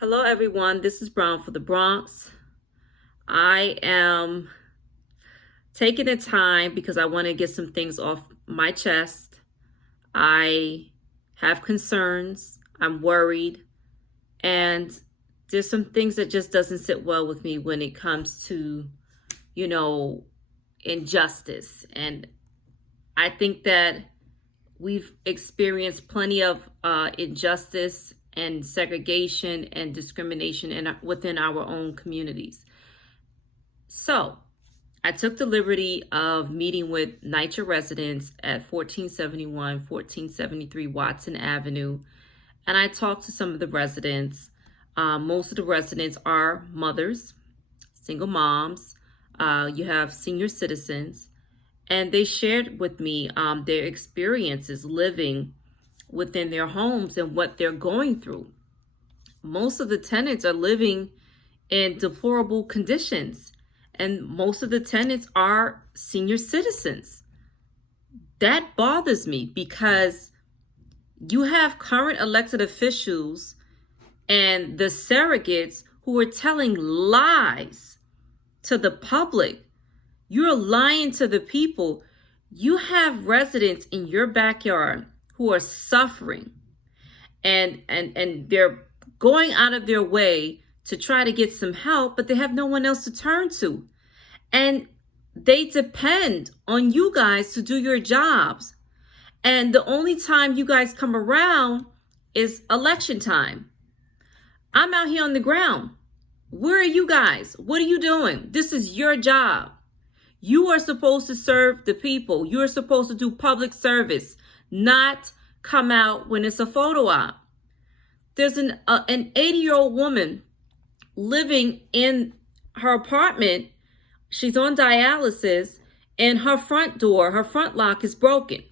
Hello, everyone. This is Brown for the Bronx. I am taking the time because I want to get some things off my chest. I have concerns. I'm worried. And there's some things that just doesn't sit well with me when it comes to, injustice. And I think that we've experienced plenty of injustice and segregation and discrimination within our own communities. So I took the liberty of meeting with NYCHA residents at 1471, 1473 Watson Avenue, and I talked to some of the residents. Most of the residents are mothers, single moms. You have senior citizens, and they shared with me their experiences living within their homes and what they're going through. Most of the tenants are living in deplorable conditions, and most of the tenants are senior citizens. That bothers me because you have current elected officials and the surrogates who are telling lies to the public. You're lying to the people. You have residents in your backyard who are suffering, and they're going out of their way to try to get some help, but they have no one else to turn to. And they depend on you guys to do your jobs. And the only time you guys come around is election time. I'm out here on the ground. Where are you guys? What are you doing? This is your job. You are supposed to serve the people. You're supposed to do public service, not come out when it's a photo op. There's an 80-year-old woman living in her apartment. She's on dialysis, and her front lock is broken.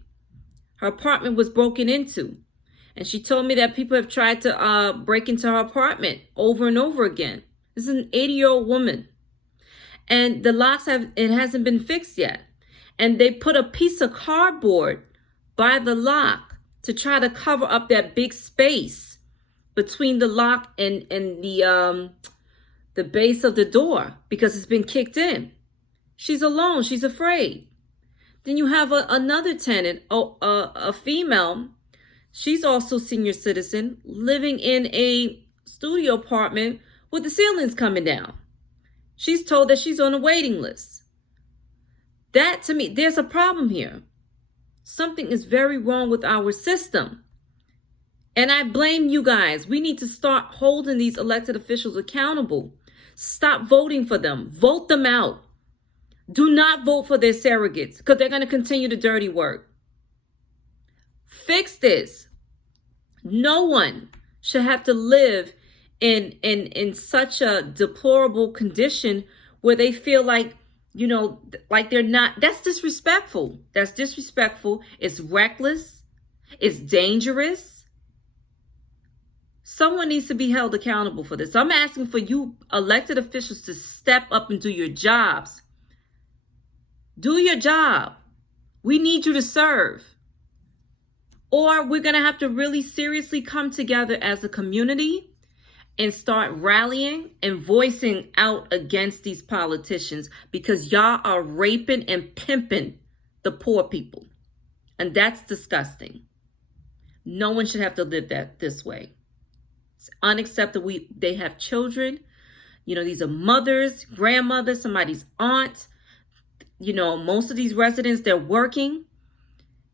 Her apartment was broken into. And she told me that people have tried to break into her apartment over and over again. This is an 80-year-old woman. And the locks hasn't been fixed yet. And they put a piece of cardboard by the lock to try to cover up that big space between the lock and the base of the door because it's been kicked in. She's alone. She's afraid. Then you have another tenant, a female. She's also senior citizen, living in a studio apartment with the ceilings coming down. She's told that she's on a waiting list. That, to me, there's a problem here. Something is very wrong with our system. And I blame you guys. We need to start holding these elected officials accountable. Stop voting for them. Vote them out. Do not vote for their surrogates because they're going to continue the dirty work. Fix this. No one should have to live in such a deplorable condition where they feel like, like they're not. That's disrespectful. That's disrespectful. It's reckless. It's dangerous. Someone needs to be held accountable for this. I'm asking for you elected officials to step up and do your jobs. Do your job. We need you to serve. Or we're going to have to really seriously come together as a community and start rallying and voicing out against these politicians because y'all are raping and pimping the poor people. And that's disgusting. No one should have to live this way. It's unacceptable. They have children. These are mothers, grandmothers, somebody's aunt. Most of these residents, they're working.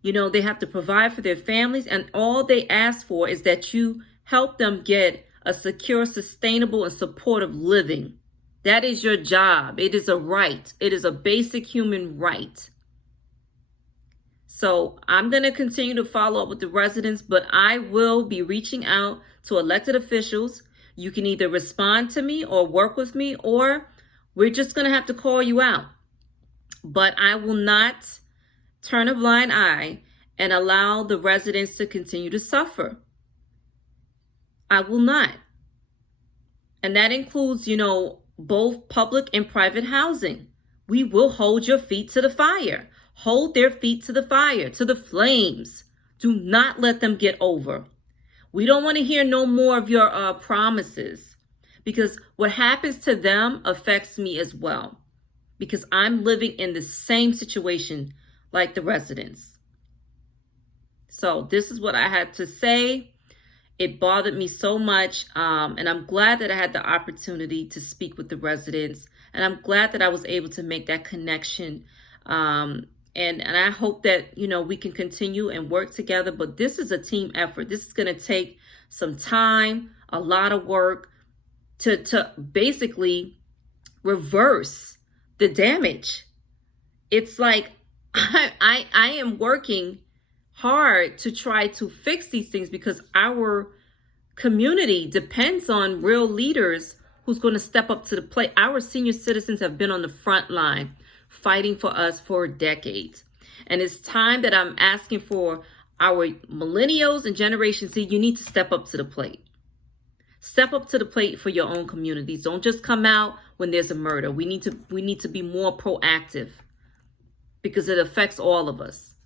They have to provide for their families. And all they ask for is that you help them get a secure, sustainable, and supportive living. That is your job. It is a right. It is a basic human right. So I'm going to continue to follow up with the residents, but I will be reaching out to elected officials. You can either respond to me or work with me, or we're just going to have to call you out. But I will not turn a blind eye and allow the residents to continue to suffer. I will not. And that includes, both public and private housing. We will hold your feet to the fire. Hold their feet to the fire, to the flames. Do not let them get over. We don't want to hear no more of your promises, because what happens to them affects me as well, because I'm living in the same situation like the residents. So this is what I had to say. It bothered me so much, and I'm glad that I had the opportunity to speak with the residents, and I'm glad that I was able to make that connection. And I hope that, you know, we can continue and work together, but this is a team effort. This is going to take some time, a lot of work to basically reverse the damage. It's like I am working hard to try to fix these things, because our community depends on real leaders who's going to step up to the plate. Our senior citizens have been on the front line fighting for us for decades. And it's time that I'm asking for our millennials and Generation Z, you need to step up to the plate. Step up to the plate for your own communities. Don't just come out when there's a murder. We need to be more proactive, because it affects all of us.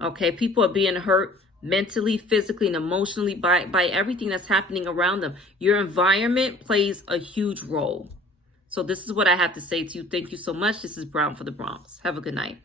Okay, people are being hurt mentally, physically, and emotionally by everything that's happening around them. Your environment plays a huge role. So this is what I have to say to you. Thank you so much. This is Brown for the Bronx. Have a good night.